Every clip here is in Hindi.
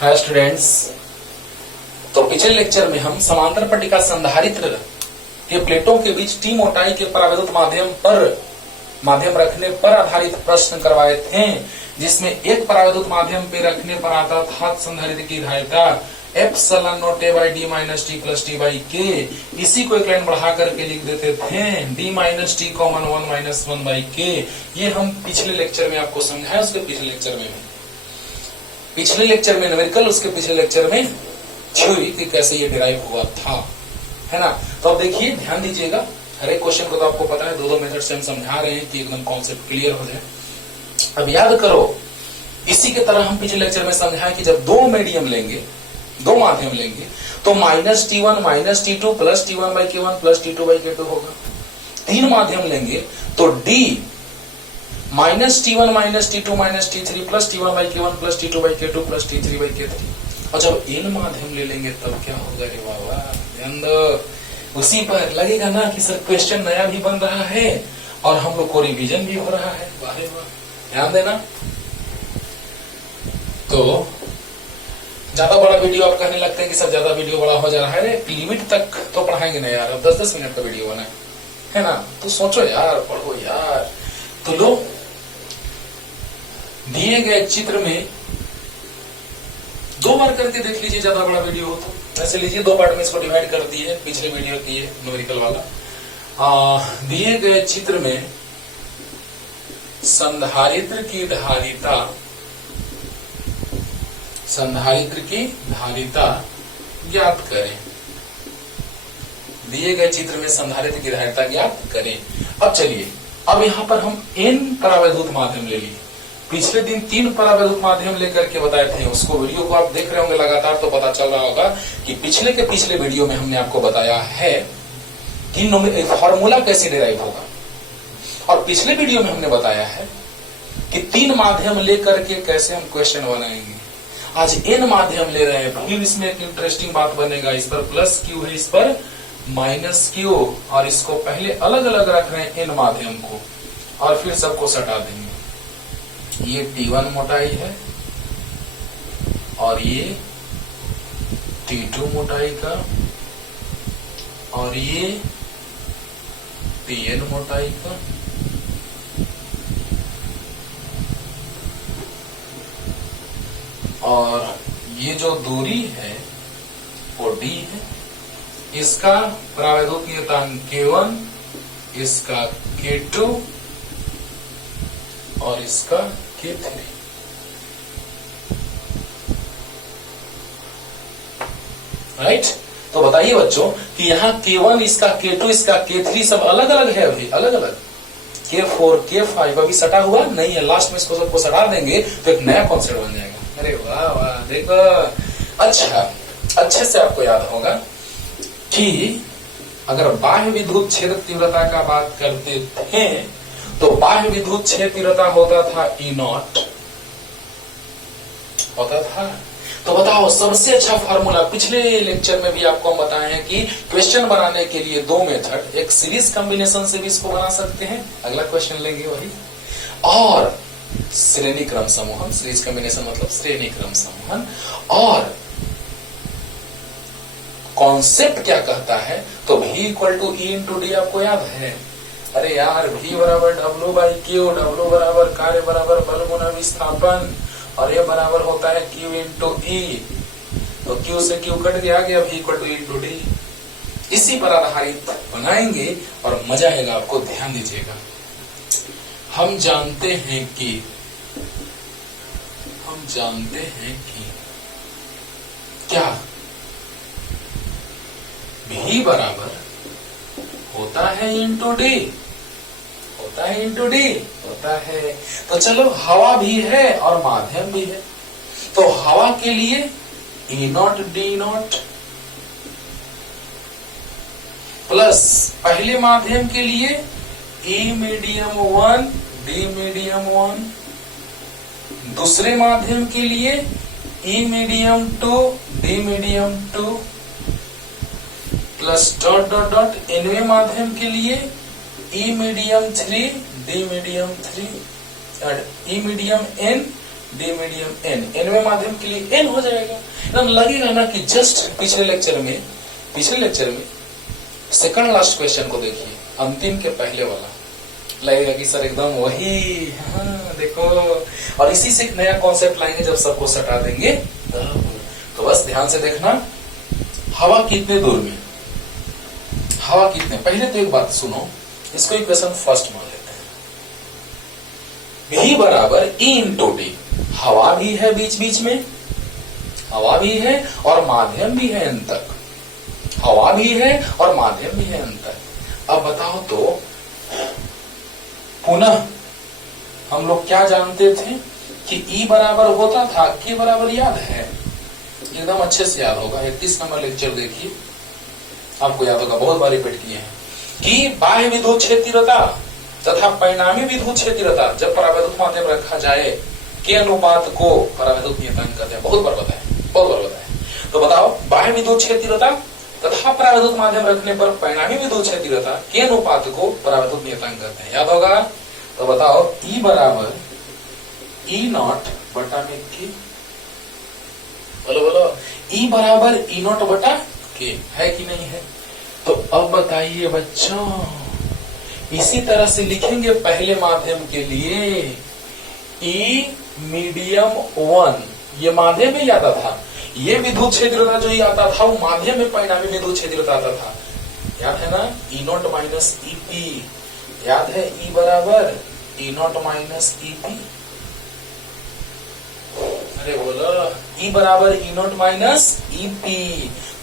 Hi students. तो पिछले लेक्चर में हम समांतर पट्टिका संधारित्र के प्लेटों के बीच टी मोटाई के परावैद्युत माध्यम रखने पर आधारित प्रश्न करवाए थे, जिसमें एक परावैद्युत माध्यम पे रखने पर आता था संधारित्र की धारिता epsilon not A by D minus T plus T by के। इसी को एक लाइन बढ़ा करके लिख देते थे D minus T common 1 minus 1 by के। ये हम पिछले लेक्चर में आपको समझाया, उसके पिछले लेक्चर में न्यूमेरिकल, उसके पिछले लेक्चर में थ्योरी कि कैसे ये डिराइव हुआ था, है ना। तो अब देखिए, ध्यान दीजिएगा, हर एक क्वेश्चन को तो आपको पता है, दो मेथड से हम समझा रहे हैं कि एकदम कॉन्सेप्ट क्लियर हो जाए। अब याद करो, इसी के तरह हम पिछले लेक्चर में समझाया कि जब दो माध्यम लेंगे तो minus T1 minus T2 plus T1 by K1 plus T2 by K2 होगा। तीन माध्यम लेंगे तो D minus T1 minus T2 minus T3 plus T1 by K1 plus T2 by K2 plus T3 by K3। और जब n माध्यम ले लेंगे तब क्या होगा रे बाबा, ध्यान दो। उसी पर लगेगा ना कि सर क्वेश्चन नया भी बन रहा है और हम लोग को रिवीजन भी हो रहा है। वाह वाह, ध्यान देना। तो ज्यादा बड़ा वीडियो आप कहने लगते हैं कि सर ज्यादा वीडियो बड़ा हो जा रहा है, एक लिमिट तक तो पढ़ाएंगे ना यार। अब 10-10 मिनट का वीडियो बना है ना, तो सोचो यार, पढ़ो यार। तो लो, दिए गए चित्र में दो बार करके देख लीजिए, ज्यादा बड़ा वीडियो हो तो। ऐसे लीजिए, दो पार्ट में इसको डिवाइड कर दिए, पिछले वीडियो की न्यूमेरिकल वाला। दिए गए चित्र में संधारित्र की धारिता ज्ञात करें। दिए गए चित्र में संधारित्र की धारिता ज्ञात करें। अब चलिए, अब यहाँ पर हम n परावैद्युत माध्यम ले लिए। पिछले दिन 3 परावैद्युत माध्यम लेकर के बताए थे, उसको वीडियो को आप देख रहे होंगे लगातार, तो पता चल रहा होगा कि पिछले वीडियो में हमने आपको बताया है कि फॉर्मूला कैसे डिराइव होगा। और पिछले वीडियो में हमने बताया है कि 3 माध्यम लेकर के कैसे हम क्वेश्चन बनाएंगे। आज n माध्यम ले रहे हैं, फिर इसमें एक इंटरेस्टिंग बात बनेगा। इस पर प्लस क्यू है, इस पर माइनस क्यू, और इसको पहले अलग अलग रख रहे हैं n माध्यम को, और फिर सबको सटा देंगे। ये T1 मोटाई है और ये T2 मोटाई का, और ये Tn मोटाई का, और ये जो दूरी है वो D है। इसका परावैद्युत नियतांक K1, इसका K2 और इसका K3। राइट। तो बताइए बच्चों कि यहाँ K1, इसका K2, इसका K3 सब अलग अलग है, अभी अलग अलग। K4, K5 अभी सटा हुआ नहीं है। लास्ट में इसको सबको सटा देंगे तो एक नया कॉन्सेप्ट बन जाएगा। अरे वाह वाह, देखो। अच्छा, अच्छे से आपको याद होगा कि अगर बाह्य विद्युत क्षेत्र तीव्रता का बात करते थे तो बाह्य विद्युत क्षेत्र तीव्रता होता था E0 होता था। तो बताओ, सबसे अच्छा फार्मूला पिछले लेक्चर में भी आपको हम बताए हैं कि क्वेश्चन बनाने के लिए 2 मेथड, एक सीरीज कॉम्बिनेशन से भी इसको बना सकते हैं, अगला क्वेश्चन लेंगे वही, और श्रेणी क्रम समूहन। सीरीज कॉम्बिनेशन मतलब श्रेणी क्रम समूहन। और कॉन्सेप्ट क्या कहता है, तो V equal to E into D आपको याद है। अरे यार, V बराबर W बाई Q, W बराबर कार्य बराबर बल गुना विस्थापन, और ये बराबर होता है Q इंटू E। तो Q से Q कट गया, V equal to E into D. इसी पर आधारित बनाएंगे और मजा आएगा आपको। ध्यान दीजिएगा, हम जानते हैं कि क्या V बराबर होता है इंटू डी, होता है। तो चलो, हवा भी है और माध्यम भी है। तो हवा के लिए E0 D0 प्लस पहले माध्यम के लिए E मीडियम 1 D मीडियम 1, दूसरे माध्यम के लिए E medium 2 D medium 2, plus dot dot dot nवें माध्यम के लिए E medium 3 D medium 3, E medium n D medium N, एनवें माध्यम के लिए एन हो जाएगा। एकदम लगेगा ना कि जस्ट पिछले लेक्चर में सेकंड लास्ट क्वेश्चन को देखिए, अंतिम के पहले वाला, लगेगा कि सर एकदम वही, हाँ देखो। और इसी से एक नया कॉन्सेप्ट लाएंगे जब सबको सटा देंगे तो बस ध्यान से देखना। हवा कितने दूर में, हवा कितने, पहले तो एक बात सुनो, इसको इक्वेशन फर्स्ट मान लेते हैं। V बराबर E इंटू डी, हवा भी है बीच बीच में, हवा भी है और माध्यम भी है n तक, हवा भी है और माध्यम भी है n तक। अब बताओ तो पुनः हम लोग क्या जानते थे कि E बराबर होता था K बराबर, याद है, एकदम अच्छे से याद होगा। 31 नंबर लेक्चर देखिए, आपको याद होगा, बहुत बार रिपीट किए हैं कि बाह्य विद्युत क्षेत्रता तथा परिणामी विद्युत क्षेत्रता जब परावैद्युत माध्यम रखा जाए के अनुपात को परावैद्युत नियतांक कहते हैं। बहुत बार बताया। तो बताओ, बाह्य विद्युत क्षेत्रता तथा परावैद्युत माध्यम रखने पर परिणामी विद्युत क्षेत्रता के अनुपात को परावैद्युत नियतांक कहते हैं, याद होगा। तो बताओ, E बराबर E0 बटा में के, बोलो E बराबर E0 बटा के, है कि नहीं है। तो अब बताइए बच्चों, इसी तरह से लिखेंगे पहले माध्यम के लिए E मीडियम 1, ये माध्यम में आता था, ये विद्युत क्षेत्रता जो ही आता था वो माध्यम में परिणामी विद्युत क्षेत्रता आता था, याद है ना। E0 माइनस EP, याद है, E बराबर E0 माइनस EP, अरे बोलो, E बराबर E0 माइनस EP।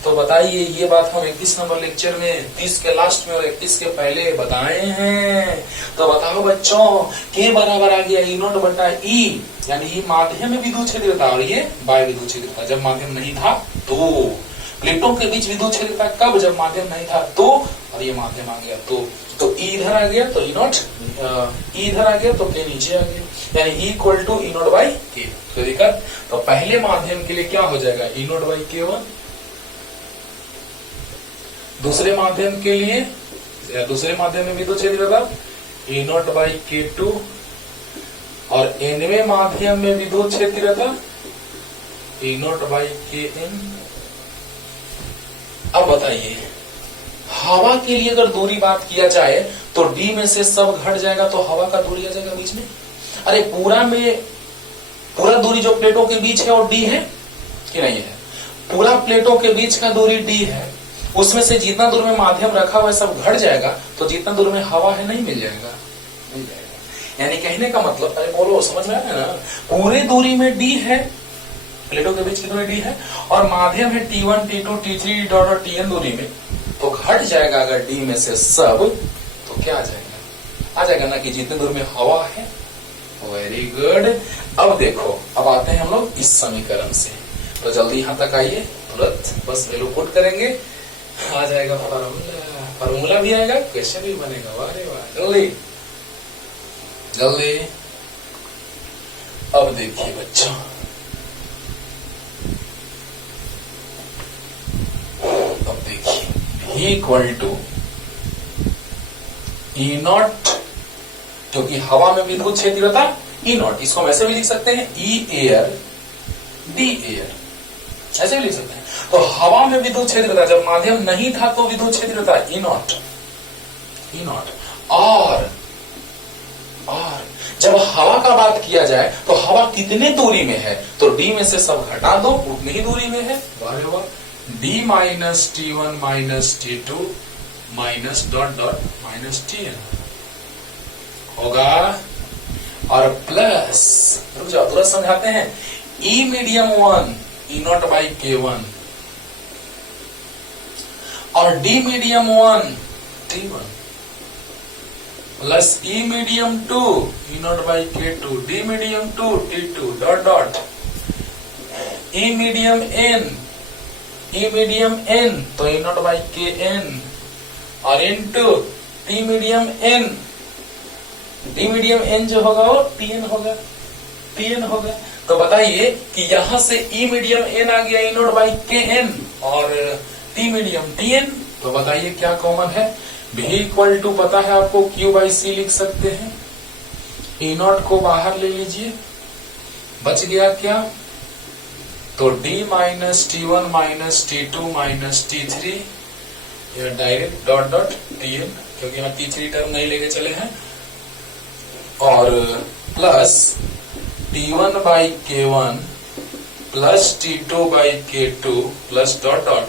तो बताइए, ये बात हम 31 नंबर लेक्चर में 30 के लास्ट में और 31 के पहले बताए हैं। तो बताओ बच्चों, के बराबर आ गया E0 बटा E, यानी ये माध्यम में विद्युत क्षेत्रता और ये बाह्य विद्युत क्षेत्रता जब माध्यम नहीं था तो, प्लेटों के बीच विद्युत क्षेत्रता कब, जब माध्यम नहीं था तो, और ये माध्यम आ गया तो E इधर आ गया तो E0, E इधर आ गया तो के नीचे आ गया, यानी E equal to E0 by के। तो दिक्कत, तो पहले माध्यम के लिए क्या हो जाएगा, E0 बाई K1, दूसरे माध्यम के लिए, दूसरे माध्यम में विद्युत क्षेत्रता E0 बाई K2, और nवें माध्यम में विद्युत क्षेत्रता E0 बाई Kn। अब बताइए, हवा के लिए अगर दूरी बात किया जाए तो D में से सब घट जाएगा तो हवा का दूरी आ जाएगा बीच में। अरे पूरा दूरी जो प्लेटों के बीच है और D है कि नहीं है, पूरा प्लेटों के बीच का दूरी D है, उसमें से जितना दूर में माध्यम रखा हुआ है सब घट जाएगा, तो जितना दूर में हवा है नहीं मिल जाएगा। यानी कहने का मतलब, अरे बोलो समझ में आया ना, पूरे दूरी में D है, प्लेटों के बीच की दूरी D है, और माध्यम है T1, T2, T3 और Tn दूरी में, तो घट जाएगा अगर D में से सब, तो क्या आ जाएगा ना कि जितने दूर में हवा है। Very good. अब देखो, अब आते हैं हम लोग इस समीकरण से, तो जल्दी यहां तक आइए, तुरंत बस वैल्यू पुट करेंगे, आ जाएगा फार्मूला भी आएगा, क्वेश्चन भी बनेगा। वाह रे वाह, जल्दी जल्दी। अब देखिए बच्चों, अब देखिए V इक्वल टू E0, क्योंकि हवा में विद्युत क्षेत्रता E0, इसको हम ऐसे भी लिख सकते हैं E एयर D एयर, ऐसे भी लिख सकते हैं। तो हवा में विद्युत क्षेत्रता जब माध्यम नहीं था तो विद्युत क्षेत्रता E0, और जब हवा का बात किया जाए तो हवा कितने दूरी में है, तो D में से सब घटा दो, उतनी ही दूरी में है। D minus T1 minus T2 minus dot dot minus Tn होगा, और प्लस, रुक जाओ तुरंत समझाते हैं, E medium 1 E0 by K1 और D medium 1 T1 plus E medium 2 E0 by K2, D medium 2 T2 dot dot E medium N तो E0 बाई Kn, और into T medium N, D medium N जो होगा वो Tn होगा। तो बताइए कि यहां से E मीडियम N आ गया E0 बाई Kn और T मीडियम Tn, तो बताइए क्या कॉमन है। V इक्वल टू पता है आपको Q बाई C लिख सकते हैं, E0 को बाहर ले लीजिए, बच गया क्या? तो d minus T1 minus T2 minus T3, यह डायरेक्ट डॉट डॉट Tn, क्योंकि यहाँ T3 टर्म नहीं लेके चले हैं, और plus T1 by K1 plus T2 by K2 plus dot dot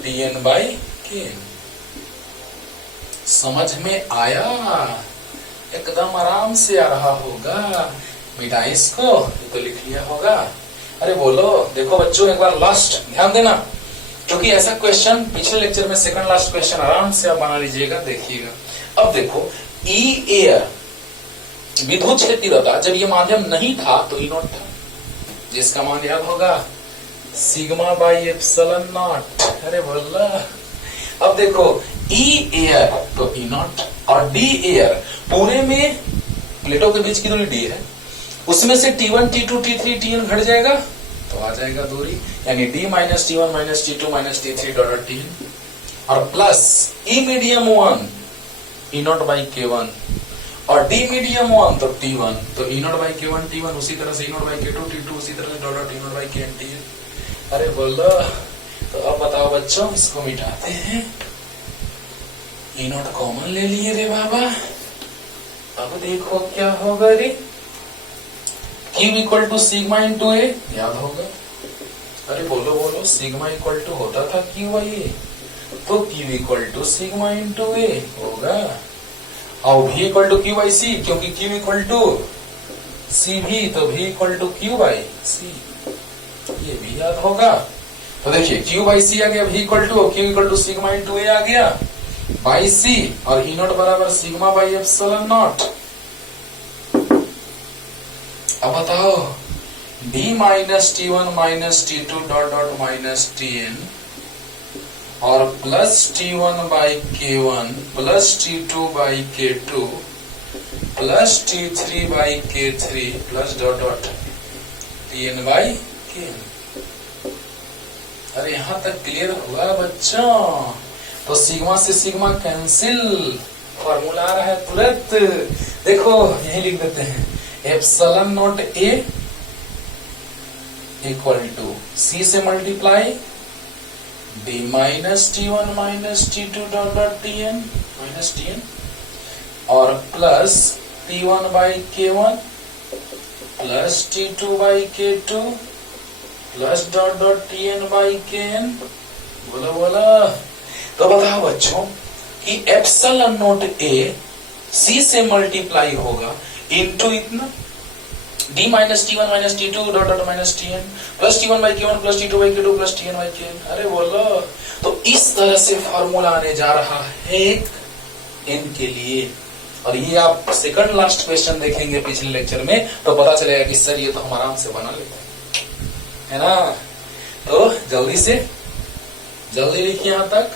Tn by Kn। समझ में आया? एकदम आराम से आ रहा होगा। मिटा इसको, ये तो लिख लिया होगा। अरे बोलो, देखो बच्चों एक बार लास्ट ध्यान देना, क्योंकि ऐसा क्वेश्चन पिछले लेक्चर में सेकंड लास्ट क्वेश्चन आराम से आप बना लीजिएगा, देखिएगा। अब देखो ई एयर विद्युत क्षेत्रता, जब ये माध्यम नहीं था तो ई नॉट था, जिसका मान याद होगा सिग्मा बाई एप्सिलॉन नॉट। अरे बोला। अब देखो ई एयर तो ई नॉट, और डी एयर पूरे में प्लेटों के बीच की दूरी डी है, उसमें से T1 T2 T3 Tn घट जाएगा तो आ जाएगा दूरी, यानी d minus T1 minus T2 minus T3 dot dot Tn, और plus E medium 1 E not by K1 और d मीडियम 1 तो T1, तो ई नॉट बाई K1 T1, उसी तरह से ई नॉट बाई K2 T2, उसी तरह से dot dot E not by Kn Tn। अरे बोलो, तो अब बताओ बच्चों, इसको मिटाते हैं। ई नॉट कॉमन ले लिए रे बाबा, अब देखो क्या होगा रे। Q equal to sigma into A, याद होगा। अरे बोलो बोलो, सिग्मा इक्वल टू होता था Q बाई ए, तो Q equal to sigma into A होगा, और V equal to Q by C, क्योंकि Q इक्वल टू सी भी, तो V equal to Q by C, ये भी याद होगा। तो देखिए Q बाई सी आ गया, V equal to Q equal to sigma into A आ गया बाई सी, और ई नॉट बराबर सिग्मा बाई एप्सिलॉन नॉट। अब बताओ d minus T1 minus T2 dot dot minus Tn, और plus T1 by K1 plus T2 by K2 plus T3 by K3 plus dot dot Tn by Kn। अरे यहां तक क्लियर हुआ बच्चों? तो सिग्मा से सिग्मा कैंसिल, फॉर्मूला आ रहा है तुरंत। देखो यही लिख देते हैं, epsilon not A equal to C से multiply D minus T1 minus T2 dot dot Tn minus Tn, और plus T1 by K1 plus T2 by K2 plus dot dot Tn by Kn। बोलो बोलो। तो बताओ बच्चों कि एप्सिलॉन नॉट ए सी से मल्टीप्लाई होगा इनटू इतना d minus T1 minus T2 dot dot minus Tn plus T1 by K1 plus T2 by K2 plus Tn by Kn। अरे बोलो, तो इस तरह से फॉर्मूला आने जा रहा है n के लिए, और ये आप सेकंड लास्ट क्वेश्चन देखेंगे पिछले लेक्चर में तो पता चलेगा कि सर ये तो हम आराम से बना लेते हैं, है ना। तो जल्दी लिखिए यहां तक।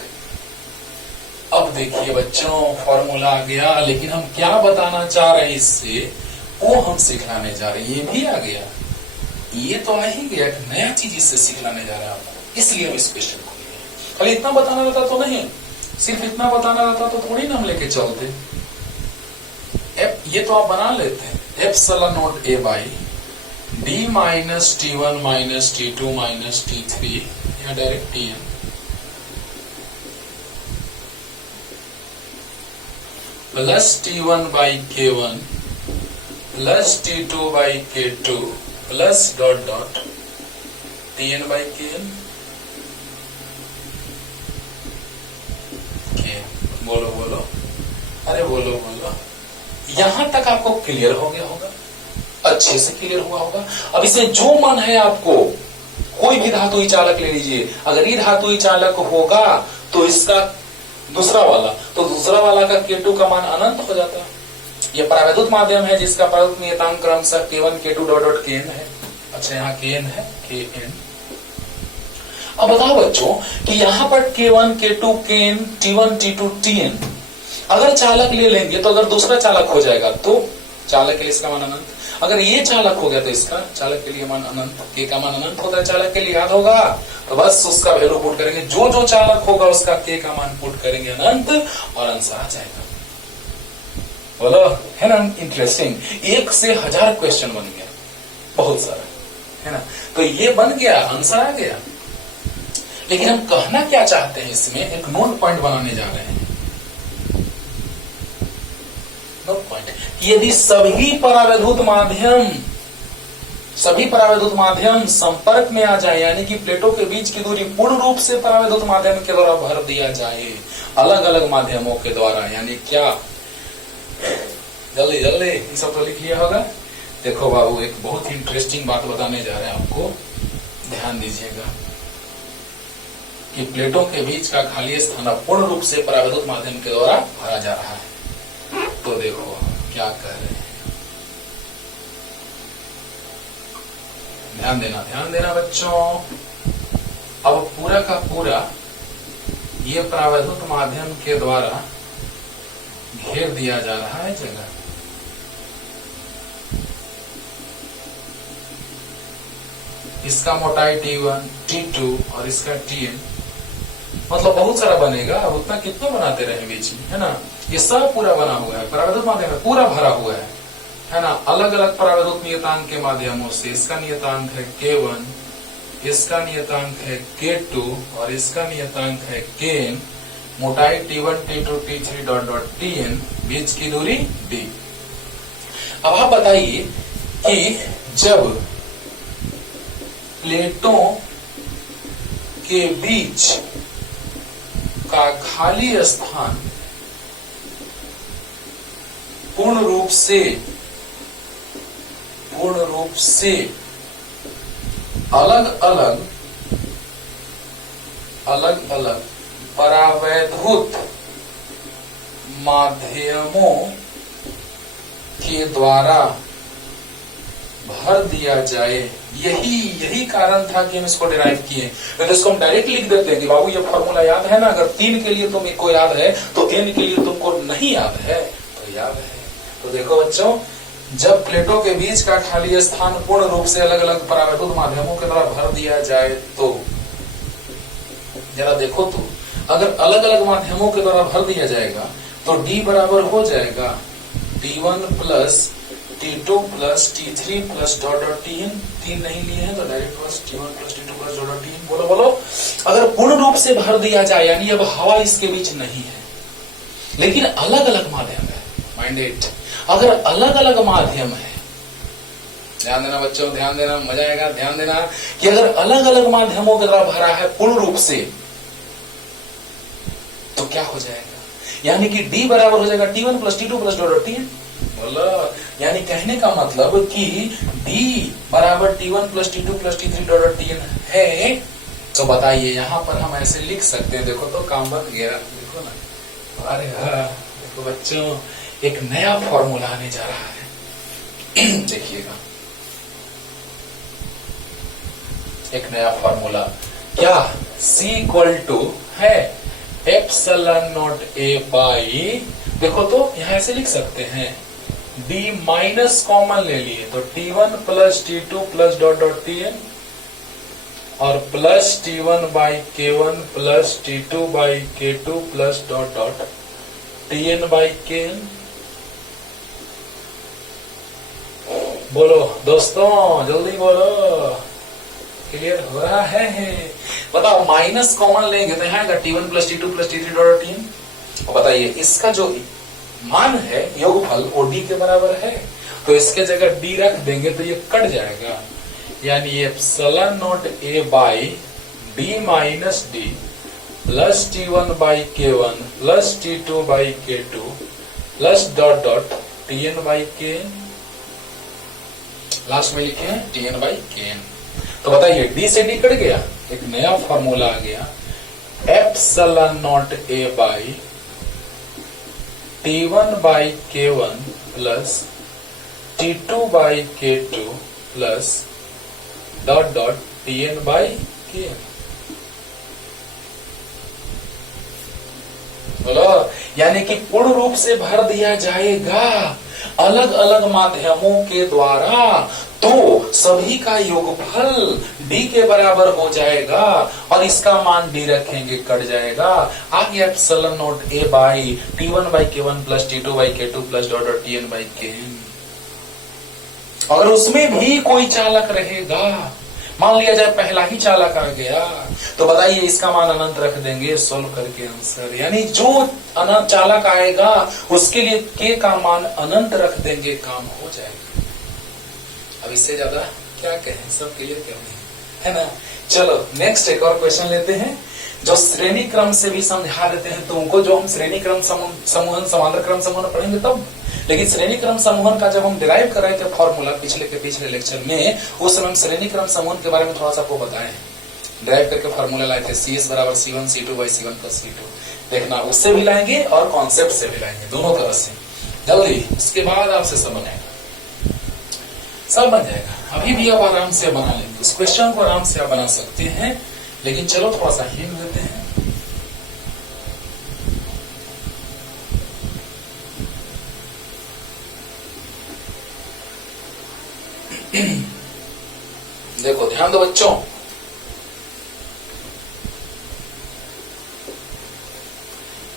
अब देखिए बच्चों, फॉर्मूला आ गया, लेकिन हम क्या बताना चाह रहे हैं इससे, वो हम सिखलाने जा रहे हैं। ये भी आ गया, ये तो आ ही गया, नया चीज इससे सिखलाने जा रहे हैं आपको, इसलिए हम इस क्वेश्चन को लिए। खाली इतना बताना रहता तो नहीं, सिर्फ इतना बताना रहता तो थोड़ी ना हम लेके चलते। ये तो आप बना लेते हैं, epsilon not A by D minus T1 minus T2 minus T3 या direct Tn plus T1 by K1 plus T2 by K2 plus dot dot Tn by Kn। बोलो बोलो, अरे बोलो बोलो। यहां तक आपको क्लियर हो गया होगा, अच्छे से क्लियर हुआ होगा। अब इसमें जो मन है आपको, कोई भी धातुई चालक ले लीजिए। अगर ये धातुई चालक होगा तो इसका दूसरा वाला का K2 का मान अनंत हो जाता है। ये परावैद्युत माध्यम है जिसका परावैद्युत नियतांक क्रमशः K1 K2 dot dot Kn है। अच्छा, यहाँ Kn है, Kn। अब बताओ बच्चों कि यहाँ पर K1 K2 Kn T1 T2 Tn अगर चालक ले लेंगे तो अगर दूसरा चालक हो जाएगा तो चालक के लिए इसका मान अनंत, अगर ये चालक हो गया तो इसका चालक के लिए मान अनंत। K का मान अनंत होता है चालक के लिए, याद होगा। तो बस उसका वैल्यू पुट करेंगे, जो जो चालक होगा उसका K का मान पुट करेंगे अनंत और आंसर आ जाएगा। बोलो, है ना इंटरेस्टिंग। 1 से 1000 क्वेश्चन बन गया, बहुत सारा, है ना। तो ये बन गया, आंसर आ गया। लेकिन हम कहना क्या चाहते हैं इसमें, एक नोट पॉइंट बनाने जा रहे हैं। नोट पॉइंट, यदि सभी परावैद्युत माध्यम संपर्क में आ जाए, यानी कि प्लेटों के बीच की दूरी पूर्ण रूप से परावैद्युत माध्यम के द्वारा भर दिया जाए, अलग अलग माध्यमों के द्वारा, यानी क्या, जल्दी जल्दी इन सब तो लिख लिया होगा। देखो बाबू, एक बहुत ही इंटरेस्टिंग बात बताने जा रहे हैं आपको, ध्यान दीजिएगा कि प्लेटों के बीच का खाली स्थान पूर्ण रूप से परावैद्युत माध्यम के द्वारा भरा जा रहा है। तो देखो क्या कह रहे हैं, ध्यान देना बच्चों। अब पूरा का पूरा ये परावैद्युत माध्यम के द्वारा घेर दिया जा रहा है जगह। इसका मोटाई T1, T2 और इसका Tn, मतलब बहुत सारा बनेगा। अब उतना कितना बनाते रहे बीच में, है ना। ये सब पूरा बना हुआ है, परावैद्युत माध्यम में पूरा भरा हुआ है ना। अलग अलग परावैद्युत नियतांक के माध्यमों से, इसका नियतांक है K1, इसका नियतांक है K2 और इसका नियतांक है Kn, मोटाई T1, T2, T3 dot dot Tn, बीच की दूरी d। अब आप बताइए कि जब प्लेटों के बीच का खाली स्थान पूर्ण रूप से अलग अलग परावैद्युत माध्यमों के द्वारा भर दिया जाए, यही कारण था कि हम इसको डिराइव किए। तो इसको हम डायरेक्ट लिख देते हैं कि बाबू ये फॉर्मूला याद है ना, अगर 3 के लिए तुमको याद है तो n के लिए तुमको नहीं याद है तो याद है। तो देखो बच्चों, जब प्लेटों के बीच का खाली स्थान पूर्ण रूप से अलग अलग परावैद्युत माध्यमों के द्वारा भर दिया जाए, तो जरा देखो तो, अगर अलग अलग माध्यमों के द्वारा भर दिया जाएगा तो D बराबर हो जाएगा T1 plus T2 plus T3 plus dot dot Tn। 3 नहीं लिए हैं तो डायरेक्ट बस T1 plus T2 plus dot dot Tn। बोलो बोलो, अगर पूर्ण रूप से भर दिया जाए, यानी अब हवा इसके बीच नहीं है, लेकिन अलग अलग माध्यम है, माइंड इट, अगर अलग अलग माध्यम है, ध्यान देना बच्चों, ध्यान देना, मजा आएगा, ध्यान देना कि अगर अलग अलग माध्यमों के द्वारा भरा है पूर्ण रूप से, तो क्या हो जाएगा, यानी कि D बराबर हो जाएगा T1 plus T2 plus dot dot Tn। बोलो, यानी कहने का मतलब कि D बराबर T1 plus T2 plus T3 dot dot Tn है। तो बताइए, यहां पर हम ऐसे लिख सकते हैं, देखो तो काम बन गया, देखो ना। अरे हाँ, देखो बच्चों, एक नया फॉर्मूला आने जा रहा है। देखिएगा, एक नया फॉर्मूला, क्या C इक्वल टू है एप्सिलॉन नॉट A बाई, देखो तो यहां ऐसे लिख सकते हैं, D माइनस कॉमन ले लिए तो T1 plus T2 plus dot dot Tn और plus T1 by K1 plus T2 by K2 plus dot dot Tn by Kn। बोलो दोस्तों, जल्दी बोलो, क्लियर हो रहा है? बताओ, माइनस कॉमन लेंगे तो यहाँ T1 plus T2 plus T3 dot Tn। बताइए, इसका जो मान है योगफल वो D के बराबर है, तो इसके जगह D रख देंगे तो ये कट जाएगा, यानी epsilon not A by D minus D plus T1 by K1 plus T2 by K2 plus dot dot Tn by Kn। Last में लिखे हैं Tn बाई Kn। तो बताइए, D से D कट गया, एक नया फॉर्मूला आ गया, epsilon not A by T1 by K1 plus T2 by K2 plus dot dot Tn by Kn। बोलो, यानी कि पूर्ण रूप से भर दिया जाएगा अलग अलग माध्यमों के द्वारा, तो सभी का योगफल D के बराबर हो जाएगा और इसका मान D रखेंगे, कट जाएगा। आ गया epsilon not A by T1 by K1 plus T2 by K2 plus dot dot Tn by Kn। अगर उसमें भी कोई चालक रहेगा, मान लिया जाए पहला ही चालक आ गया, तो बताइए इसका मान अनंत रख देंगे, सोल्व करके आंसर, यानी जो अनंत चालक आएगा उसके लिए के का मान अनंत रख देंगे, काम हो जाएगा। अब इससे ज्यादा क्या कहें, सब क्लियर कर दें, है ना। चलो नेक्स्ट एक और क्वेश्चन लेते हैं, जो श्रेणी क्रम से भी समझा देते हैं तुमको, जो हम श्रेणी क्रम समूहन समांतर क्रम समूहन पढ़ेंगे तब। लेकिन श्रेणी क्रम समूहन का जब हम डिराइव कर रहे थे फॉर्मूला पिछले लेक्चर में, उस समय हम श्रेणी क्रम समूहन के बारे में थोड़ा सा आपको बताए हैं, डिराइव करके फॉर्मूला लाए थे, CS बराबर C1 C2 by C1 plus C2। देखना उससे भी लाएंगे और कॉन्सेप्ट से भी लाएंगे, दोनों तरह से जल्दी। इसके बाद आपसे सब बनेगा, सब बन जाएगा। अभी भी आप आराम से बना लेंगे, इस क्वेश्चन को आराम से आप बना सकते हैं। लेकिन चलो थोड़ा सा हिंट देते हैं। देखो ध्यान दो बच्चों,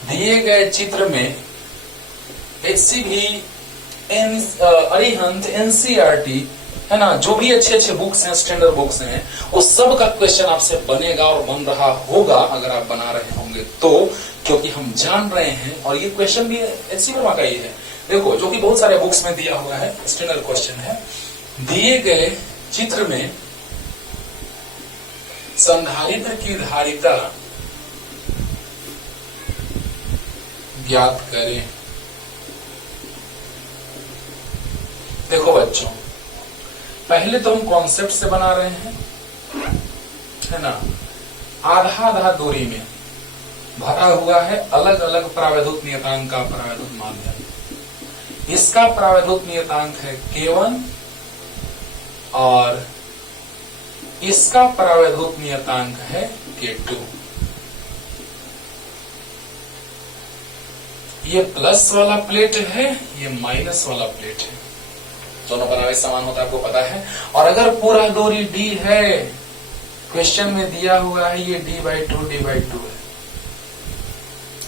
दिए गए चित्र में HCV, अरिहंत, NCERT, है ना, जो भी अच्छे अच्छे बुक्स हैं, स्टैंडर्ड बुक्स हैं, उस सब का क्वेश्चन आपसे बनेगा और बन रहा होगा अगर आप बना रहे होंगे तो, क्योंकि हम जान रहे हैं। और ये क्वेश्चन भी HCV वर्मा का ही है, देखो, जो कि बहुत सारे बुक्स में दिया हुआ है, स्टैंडर्ड क्वेश्चन है। दिए गए चित्र में संधारित्र की धारिता ज्ञात करें। देखो बच्चों, पहले तो हम कॉन्सेप्ट से बना रहे हैं, है ना। आधा आधा दूरी में भरा हुआ है अलग अलग प्रावैधुत नियतांक का प्रावैधुत माध्यम। इसका प्रावैधुत नियतांक है K1 और इसका प्रावैधुत नियतांक है K2। ये प्लस वाला प्लेट है, ये माइनस वाला प्लेट है, दोनों बनावे समान होता है, आपको पता है। और अगर पूरा दूरी D है, क्वेश्चन में दिया हुआ है ये D/2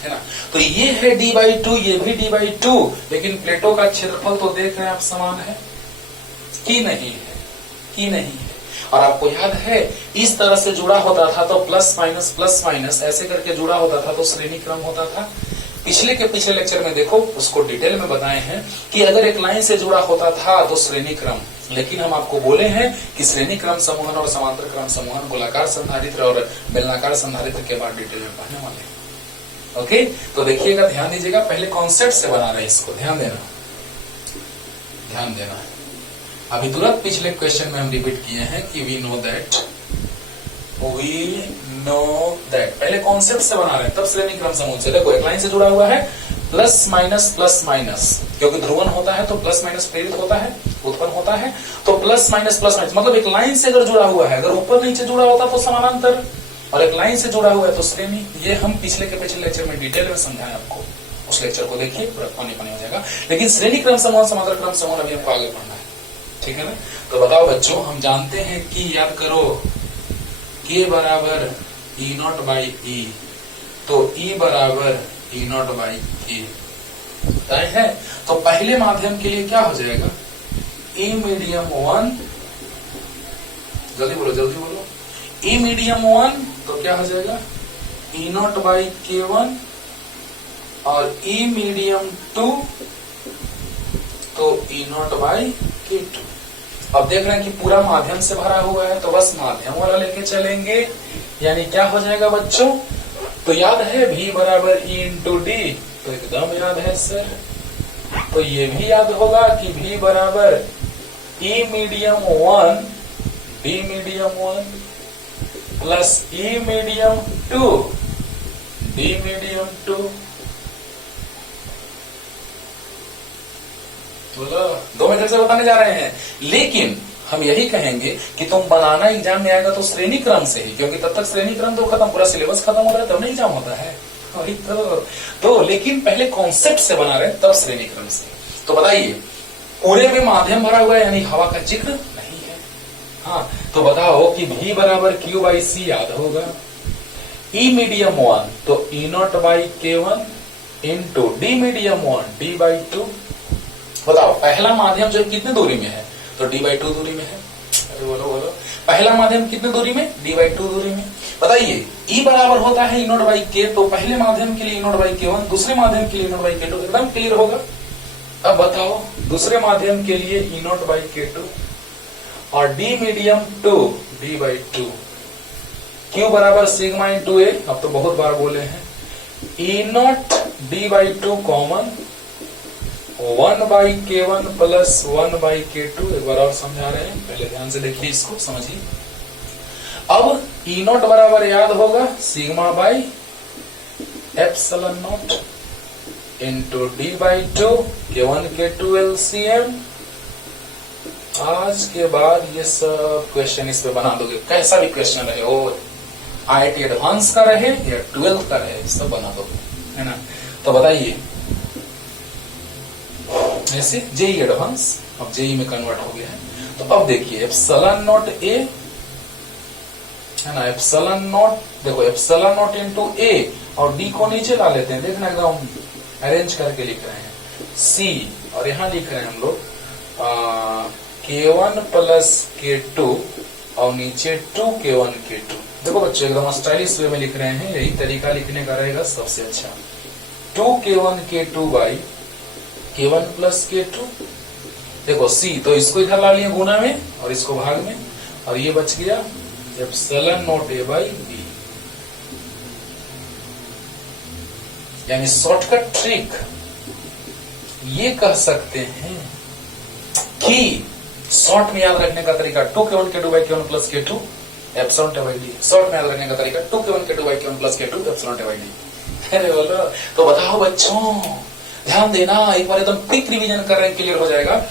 है ना, तो ये है D/2, ये भी D/2, लेकिन प्लेटों का क्षेत्रफल तो देख रहे हैं आप समान है कि नहीं है, कि नहीं है। और आपको याद है इस तरह से जुड़ा होता था तो प्लस माइनस ऐसे करके जुड़ा होता था तो श्रेणी क्रम होता था। पिछले लेक्चर में देखो, उसको डिटेल में बताए हैं कि अगर एक लाइन से जुड़ा होता था तो श्रेणी क्रम, लेकिन हम आपको बोले हैं कि श्रेणी क्रम समूहन और समांतर क्रम समूहन, गोलाकार संधारित्र और बेलनाकार संधारित्र के बाद डिटेल में पढ़ने वाले हैं। ओके, तो देखिएगा, ध्यान दीजिएगा, पहले कॉन्सेप्ट से बना रहे हैं, इसको ध्यान देना। अभी तुरंत पिछले क्वेश्चन में हम रिपीट किए हैं कि वी नो दैट, पहले कॉन्सेप्ट से बना रहे हैं तब श्रेणी क्रम समूह से। देखो एक लाइन से जुड़ा हुआ है, प्लस माइनस, क्योंकि ध्रुवण होता है तो प्लस माइनस प्रेरित होता है, उत्पन्न होता है, तो प्लस माइनस मतलब एक लाइन से अगर जुड़ा हुआ है, अगर ऊपर नीचे जुड़ा होता तो समानांतर, और एक लाइन से जुड़ा हुआ है तो श्रेणी। ये हम पिछले लेक्चर में डिटेल में समझाएं आपको, उस लेक्चर को देखिए, पूरा पानी हो जाएगा। लेकिन श्रेणी क्रम समूह, समांतर क्रम समूह अभी हमको आगे पढ़ना है, ठीक है ना। तो बताओ बच्चों, हम जानते हैं कि, याद करो, K बराबर E0 by E, तो E बराबर E0 by K तय है। तो पहले माध्यम के लिए क्या हो जाएगा, E मीडियम 1, जल्दी बोलो, E मीडियम 1 तो क्या हो जाएगा, E0 by K1, और E मीडियम 2 तो E0 by K2। अब देख रहे हैं कि पूरा माध्यम से भरा हुआ है तो बस माध्यम वाला लेके चलेंगे, यानी क्या हो जाएगा बच्चों, तो याद है V बराबर E इंटू D, तो एकदम याद है सर। तो ये भी याद होगा कि V बराबर E medium 1 D medium 1 plus E medium 2 D medium 2। बोलो, 2 मेथड से बताने जा रहे हैं, लेकिन हम यही कहेंगे कि तुम बनाना एग्जाम में आएगा तो श्रेणी क्रम से ही, क्योंकि तब तक श्रेणी क्रम तो खत्म, पूरा सिलेबस खत्म हो रहा है तब नहीं एग्जाम होता है। तो लेकिन पहले कॉन्सेप्ट से बना रहे तब श्रेणी क्रम से। तो बताइए, पूरे में माध्यम भरा हुआ है यानी हवा का जिक्र नहीं है। हाँ, तो बताओ कि V बराबर Q by C याद होगा, E मीडियम 1 तो E0 by K1 into D medium 1 D by 2। बताओ पहला माध्यम जो कितनी दूरी में है, तो d/2 दूरी में है। अरे बोलो बोलो, पहला माध्यम कितने दूरी में, d/2 दूरी में। बताइए E बराबर होता है E0/k, तो पहले माध्यम के लिए E0/k1, दूसरे माध्यम के लिए E0/k2, एकदम क्लियर होगा। अब बताओ दूसरे माध्यम के लिए E0/k2 और d मीडियम 2 d/2, Q बराबर सिग्मा इंटू ए। अब तो बहुत बार बोले हैं, E0 d/2 common 1/k1 plus 1/k2। एक बार और समझा रहे हैं, पहले ध्यान से देखिए इसको, समझिए। अब E0 बराबर याद होगा sigma by epsilon naught into d/2 k1 k2 LCM। आज के बाद ये सब क्वेश्चन इस पे बना दोगे, कैसा भी क्वेश्चन रहे हो, IIT एडवांस का रहे या 12th का रहे, सब बना दोगे, है ना। तो बताइए ऐसे जेई एडवांस अब जेई में कन्वर्ट हो गया है। तो अब देखिए एप्सिलॉन नॉट ए, है ना, एप्सिलॉन नॉट, देखो एप्सिलॉन नॉट इंटू ए और डी को नीचे ला लेते हैं, देखना एकदम अरेंज करके लिख रहे हैं, सी और यहां लिख रहे हैं हम लोग k1 प्लस k2 और नीचे 2k1 k2। देखो बच्चों एकदम स्टाइलिश वे में लिख रहे हैं, यही तरीका लिखने का रहेगा सबसे अच्छा। 2k1 k2 by k1 plus k2, देखो c, तो इसको इधर ला लिए गुना में और इसको भाग में, और ये बच गया epsilon not A by B. यानी शॉर्टकट ट्रिक ये कह सकते हैं कि शॉर्ट में याद रखने का तरीका 2k1 k2 by k1 plus k2 epsilon टे बाई डी। शॉर्ट में याद रखने का तरीका 2k1 k2 by k1 plus k2 epsilon टे बाई डी। अरे बोलो, तो बताओ बच्चों ध्यान देना, एक बार एकदम क्विक रिवीजन कर रहे हैं, क्लियर हो जाएगा।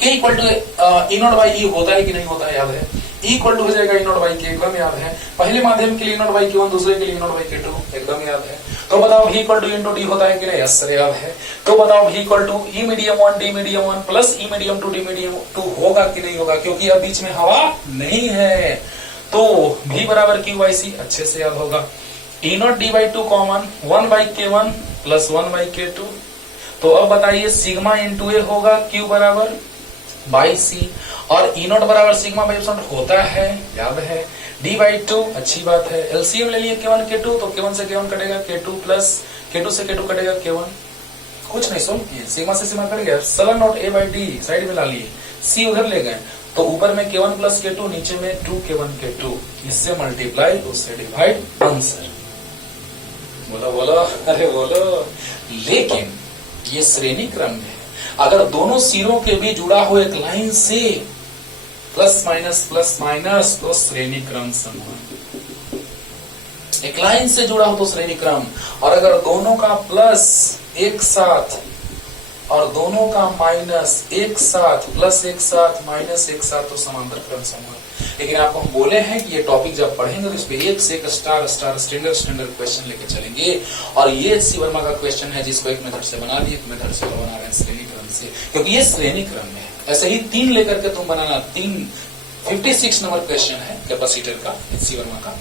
k इक्वल टू E0/E होता है कि नहीं होता है, याद है। E इक्वल टू हो जाएगा E0/k, एकदम याद है। पहले माध्यम के लिए E0/k1, दूसरे के लिए E0/k2, एकदम याद है। तो बताओ V equal two into D होता है कि नहीं, यस सर याद है। तो बताओ V equal to E medium 1 D medium 1 plus E medium 2 D medium 2 होगा कि नहीं होगा, क्योंकि अब बीच में हवा नहीं है। तो V बराबर Q/C अच्छे से याद होगा। E0 d/2 common 1/k1 plus 1/k2। तो अब बताइए सिग्मा इंटू ए होगा Q बराबर बाई सी, और E0 बराबर सिग्मा बाई एप्सिलॉन होता है, याद है। d/2 अच्छी बात है। एलसीएम ले लिए k1 k2, तो k1 से k1 कटेगा k2 प्लस k2 से k2 कटेगा k1। कुछ नहीं सोल्व किए, सिग्मा से सिग्मा कट गया, epsilon not A by D side में ला लिए, सी उधर ले गए, तो ऊपर में k1 प्लस k2, नीचे में 2k1 k2, इससे मल्टीप्लाई उससे डिवाइड, आंसर। बोलो बोलो, अरे बोलो। लेकिन ये श्रेणी क्रम में है, अगर दोनों सिरों के बीच जुड़ा हो एक लाइन से प्लस माइनस तो श्रेणी क्रम समूह। एक लाइन से जुड़ा हो तो श्रेणी क्रम, और अगर दोनों का प्लस एक साथ और दोनों का माइनस एक साथ, प्लस एक साथ माइनस एक साथ, तो समांतर क्रम समूह। लेकिन आपको हम बोले हैं कि ये टॉपिक जब पढ़ेंगे तो इस पे एक से एक स्टार स्टैंडर्ड क्वेश्चन लेके चलेंगे, और ये सी वर्मा का क्वेश्चन है जिसको एक मेथड से बना दिए, एक मेथड से बना रहे हैं श्रेणी क्रम से, क्योंकि ये श्रेणी क्रम में है। ऐसे ही 3 लेकर के तुम बनाना, 56 नंबर क्वेश्चन है कैपेसिटर का, सी वर्मा का,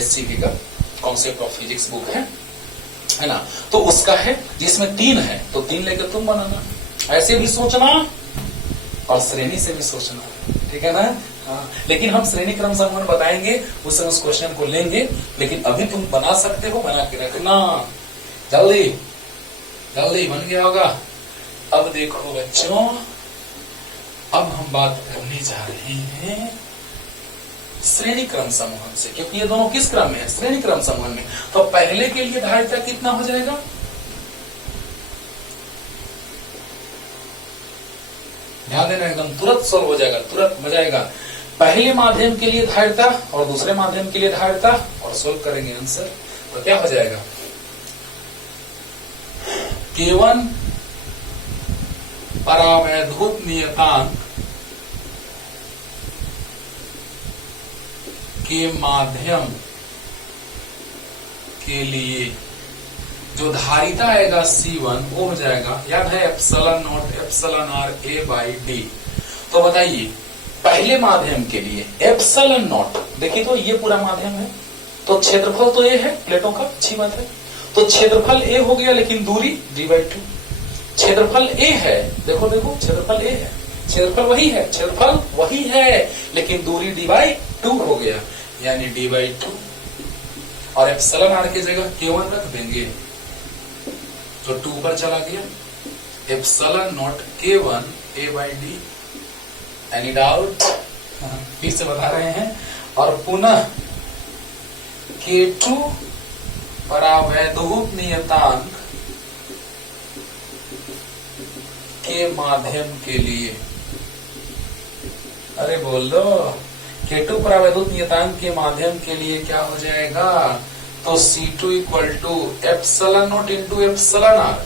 SCV का कॉन्सेप्ट ऑफ फिजिक्स बुक है ना, तो उसका है जिसमें 3 है, तो 3 लेकर तुम बनाना। ऐसे भी सोचना और श्रेणी से भी सोचना, ठीक है ना। हाँ, लेकिन हम श्रेणी क्रम समूह बताएंगे, उस समय उस क्वेश्चन को लेंगे, लेकिन अभी तुम बना सकते हो, बना के रखना, जल्दी जल्दी बन गया होगा। अब देखो बच्चों, अब हम बात करने जा रहे हैं श्रेणी क्रम समूह से, क्योंकि ये दोनों किस क्रम में है, श्रेणी क्रम समूह में। तो पहले के लिए धारिता कितना हो जाएगा, ध्यान देना, एकदम तुरंत सोल्व हो जाएगा, तुरंत मजा आएगा। पहले माध्यम के लिए धारिता और दूसरे माध्यम के लिए धारिता, और सोल्व करेंगे आंसर, तो क्या हो जाएगा, K1 परावैद्युत नियतांक के माध्यम के लिए जो धारिता आएगा C1 वो हो जाएगा, याद है, epsilon naught epsilon R A by D. तो बताइए पहले माध्यम के लिए एप्सिलॉन नॉट, देखिए तो ये पूरा माध्यम है, तो क्षेत्रफल तो ए है प्लेटों का, अच्छी बात है, तो क्षेत्रफल ए हो गया, लेकिन दूरी d/2। क्षेत्रफल ए है, देखो देखो क्षेत्रफल ए है, क्षेत्रफल वही है लेकिन दूरी d/2 हो गया, यानी d/2। और एप्सिलॉन आर की जगह k1 रख देंगे तो 2 पर चला गया, epsilon not k1 a/d। Any doubt? फिर से बता रहे हैं। और पुनः k2 परावैद्युत नियतांक के माध्यम के लिए, अरे बोल दो, k2 परावैद्युत नियतांक के माध्यम के लिए क्या हो जाएगा? तो C2 equal to epsilon naught into epsilon R.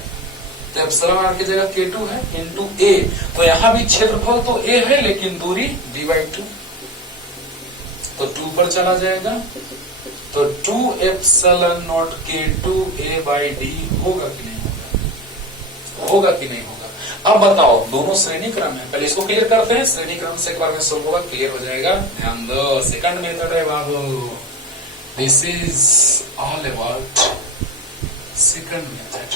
तो एप्सिलॉन आर की जगह k2 है इंटू a। तो यहां भी क्षेत्रफल तो a है लेकिन दूरी d/2, तो 2 पर चला जाएगा। तो 2 एप्सिलॉन नॉट k2 a/d होगा कि नहीं होगा? होगा कि नहीं होगा? अब बताओ, दोनों श्रेणी क्रम है, पहले इसको क्लियर करते हैं, श्रेणी क्रम से एक बार में सोल्व होगा, क्लियर हो जाएगा। ध्यान दो, सेकंड मेथड है बाबू, this is all about second method.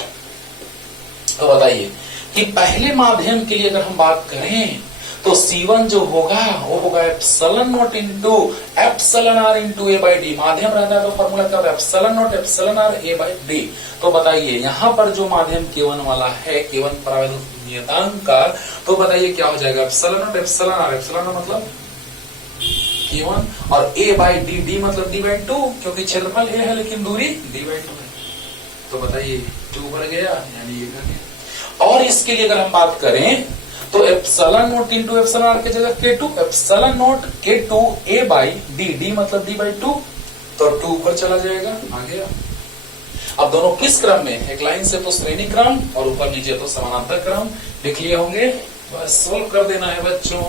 तो बताइए कि पहले माध्यम के लिए अगर हम बात करें तो C1 जो होगा वो होगा epsilon naught into epsilon R into a/d। माध्यम रहता है तो फॉर्मूला क्या होता है? Epsilon naught epsilon R a/d। तो बताइए यहाँ पर जो माध्यम k1 वाला है, k1 परावैद्युत नियतांक का, तो बताइए क्या हो जाएगा? Epsilon naught epsilon R, epsilon मतलब k1 और a/d, d मतलब d/2, क्योंकि क्षेत्रफल a है लेकिन दूरी d/2 है। तो बताइए 2 बढ़ गया, यानी ये बढ़ गया। और इसके लिए अगर हम बात करें तो epsilon naught into epsilon R की जगह k2, epsilon not k2 a/d, d मतलब d/2, तो 2 ऊपर चला जाएगा, आ गया। अब दोनों किस क्रम में? एक लाइन से तो श्रेणी क्रम और ऊपर नीचे तो समानांतर क्रम। लिख लिए होंगे, बस सोल्व कर देना है बच्चों,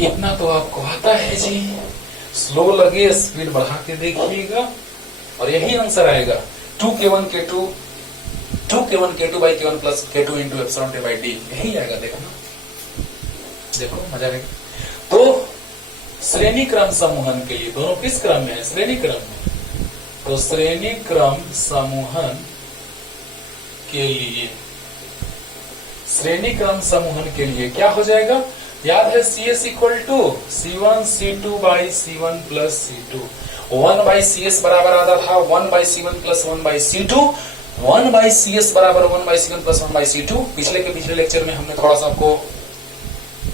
इतना तो आपको आता है जी। स्लो लगे, स्पीड बढ़ा के देखिएगा और यही आंसर आएगा। 2k1 k2 by k1 plus k2 into epsilon a/d, यही आएगा। देखना, देखो मजा आएगा। तो श्रेणी क्रम समूहन के लिए दोनों किस क्रम में है? श्रेणी क्रम में। तो श्रेणी क्रम समूहन के लिए, श्रेणी क्रम समूहन के लिए क्या हो जाएगा? याद है CS equal to C1 C2 by C1 plus C2। 1 by CS बराबर आता था 1 by C1 plus 1 by C2। 1 by CS बराबर 1 by C1 plus 1 by C2। पिछले लेक्चर में हमने थोड़ा सा आपको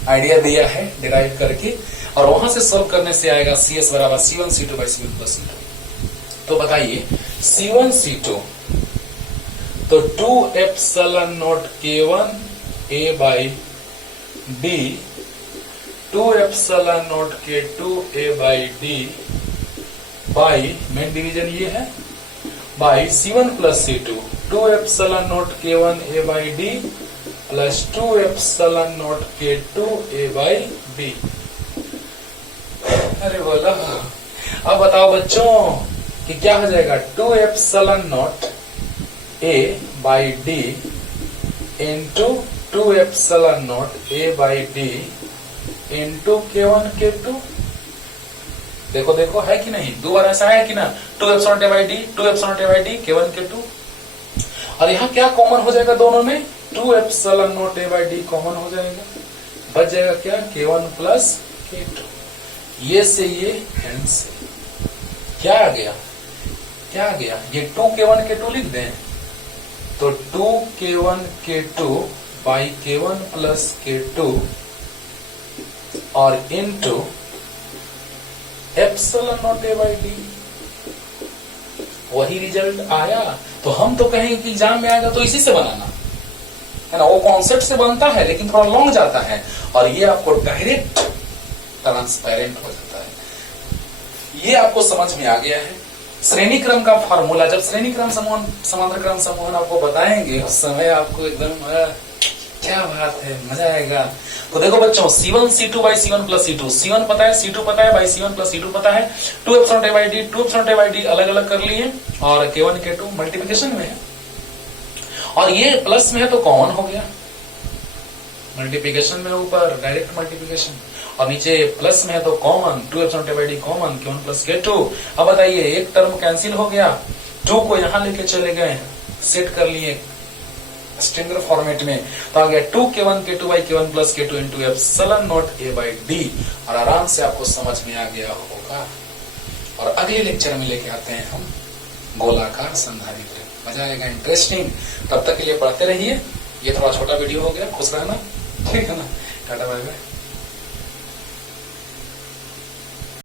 आइडिया दिया है डिराइव करके, और वहां से सॉल्व करने से आएगा CS बराबर C1 C2 by C1 plus C2। तो बताइए C1 C2, तो 2 epsilon not k1 a/d, 2 epsilon not k2 a/d by, main division ये है, by C1 plus C2, 2 epsilon not k1 a/d plus 2 epsilon not k2 a/d। अरे बोला, अब बताओ बच्चों कि क्या हो जाएगा? 2 epsilon not a/d into 2 epsilon not a/d into k1 k2। देखो देखो है कि नहीं? 2 बार ऐसा है कि ना? 2 epsilon a/d, 2 epsilon a/d, k1 k2। और यहाँ क्या कॉमन हो जाएगा दोनों में? 2 एप्सिलॉन नॉट a/d कॉमन हो जाएगा, बच जाएगा क्या? k1 plus k2। ये से ये एंड से क्या आ गया? क्या आ गया? ये 2k1 k2 लिख दें, तो 2k1 k2 by k1 plus k2 और इनटू एप्सिलॉन नॉट a/d। वही रिजल्ट आया। तो हम तो कहेंगे कि एग्जाम में आएगा तो इसी से बनाना है ना, वो कॉन्सेप्ट से बनता है लेकिन थोड़ा लॉन्ग जाता है, और ये आपको डायरेक्ट ट्रांसपेरेंट हो जाता है। ये आपको समझ में आ गया है। श्रेणी क्रम का फॉर्मूला, जब श्रेणी क्रम समूहन समांतर क्रम समूहन आपको बताएंगे उस समय आपको एकदम क्या बात है, मजा आएगा। तो देखो बच्चों, C1 C2 by C1 plus C2, C1 पता है, C2 पता है, बाई C1 प्लस C2 पता है। 2 एप्सिलॉन a/d, 2 एप्सिलॉन a/d अलग अलग कर लिए, और k1 k2 मल्टीप्लिकेशन में है, और ये प्लस में है तो कॉमन हो गया। मल्टीप्लिकेशन में ऊपर डायरेक्ट मल्टीप्लिकेशन, और नीचे प्लस में है तो common, 2 epsilon a/d common, k1 plus k2। अब बताइए, एक टर्म कैंसिल हो गया, 2 को यहां लेके चले गए, सेट कर लिए स्टैंडर्ड फॉर्मेट में। तो आ गया 2k1 k2 by k1 plus k2 into epsilon not a by d, और आराम से आपको समझ में आ गया होगा। और अगले लेक्चर में लेके आते हैं हम गोलाकार संधारित्र। मजा आएगा, इंटरेस्टिंग। तब तक के लिए पढ़ते रहिए। ये थोड़ा छोटा वीडियो हो गया, खुश रहना, ठीक है ना। Tata bye bye.